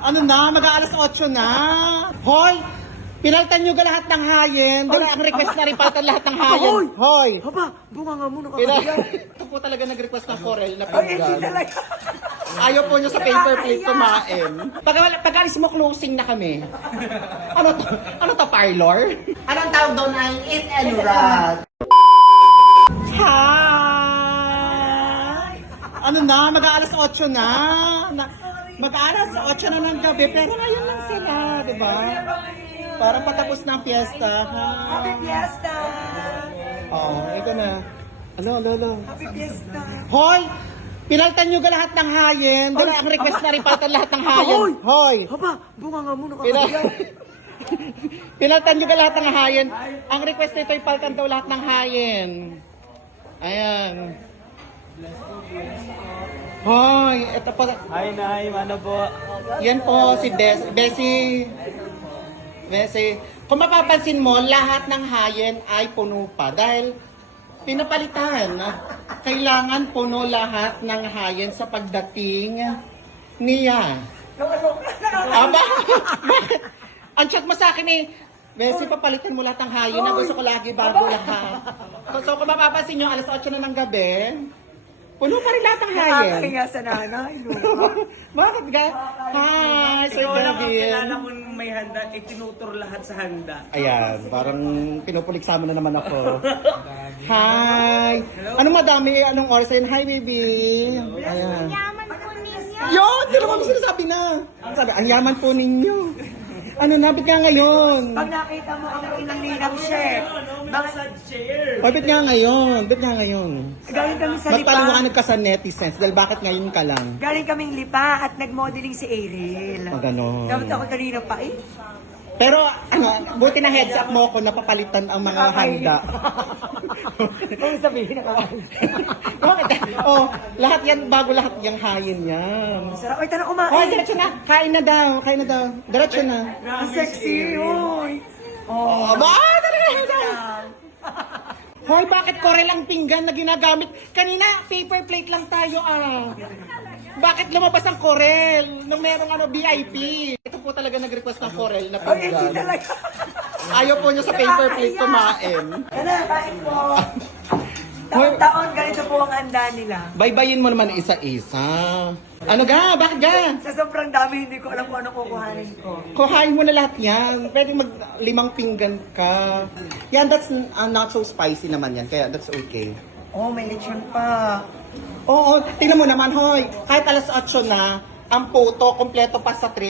Ano na? Mag-aalas 8 na. Hoy! Pinaltan nyo ka lahat ng hayen. Dala ang request na rin paltan lahat ng hayen. Hoy! Haba, bunga nga muna kakaligaw. Ito po talaga nag-request ng Corel na Ay, hindi pinggan. talaga. Ayaw po nyo sa paper plate kumain. Pag-alis mo, closing na kami. Ano to? Ano to, parlor? Anong tawag doon ay eat and run? Hi! Ano na? Mag-aalas 8 na. Mag-aalas 8 na ng gabi, pero ngayon lang sila, di ba? Parang patapos na ang fiesta. Happy Fiesta! Oo, ito na. Alo. Happy Fiesta! Hoy! Pinaltan nyo ka lahat ng hayen. Dala ang request na rin paltan lahat ng hayen. Hoy! Haba, bunga nga muna kakaligaw. Pinaltan nyo ka lahat ng hayen. Ang request nito ay paltan daw lahat ng hayen. Ayan. Hoy, ito pa. Hi, Nay. Ano po? Yan po si Bessie. Kung mapapansin mo, lahat ng hayen ay puno pa dahil pinapalitan. Kailangan puno lahat ng hayen sa pagdating niya. Aba, bakit? Ang chat mo sa akin eh, Bessie, papalitan mo lahat ng hayen na gusto ko lagi bago lahat. So kung mapapansin nyo, alas 8 na ng gabi, puno pa rin lahat ng hayen. Nakakahiya sa nanay, Luka. Bakit ga? Hi, Sir Ikaw lang ang kilala Gavin. kong may handa, itinutur lahat sa handa. Ayan, parang pinupuliksama na naman ako. Hi! Anong madami? Anong oras yun? Hi, baby! Ayan. Yaman po ninyo. Yun! Di naman sinasabi na! Sabi, ang yaman po ninyo. Ano na? Ba't nga ngayon? Pag nakita mo ang inang ninang chef, Massage chair. O, ba't nga ngayon? Ba't nga ngayon? galing kami sa Magpaliwanag Lipa. ka sa netizens dahil bakit ngayon ka lang? Galing kaming Lipa at nag-modeling si Ariel. O, ganon. Dapat ako kanina pa eh. Pero, ano, buti na heads up mo kung napapalitan ang mga handa. Kung sabihin nakakahiya. Bakit? Oh, lahat yan, bago lahat yung hayin yan. Sarap. Ay, tara Oh, kumain. diretso na. Kain na daw. Diretso na. Ang sexy, oy. Oh, ba? Hoy, bakit Corel ang pinggan na ginagamit? Kanina, paper plate lang tayo Bakit lumabas ang Corel nung merong VIP? Ito po talaga nag-request ng Corel na Ay, hindi pinggan. talaga. Ayaw po nyo sa paper plate kumain. Kana, kain po. Taon-taon, ganito po ang handa nila. Baybayin mo naman isa-isa. Ano ga? Bakit ga? Sa sobrang dami, hindi ko alam kung ano kukuhanin ko. Kuhain mo na lahat yan. Pwede mag 5 pinggan ka. Yan, that's not so spicy naman yan. Kaya that's okay. Oh, may lechon pa. Oo, tingnan mo naman, hoy. Kahit alas 8 na, ang puto, kompleto pa sa tray.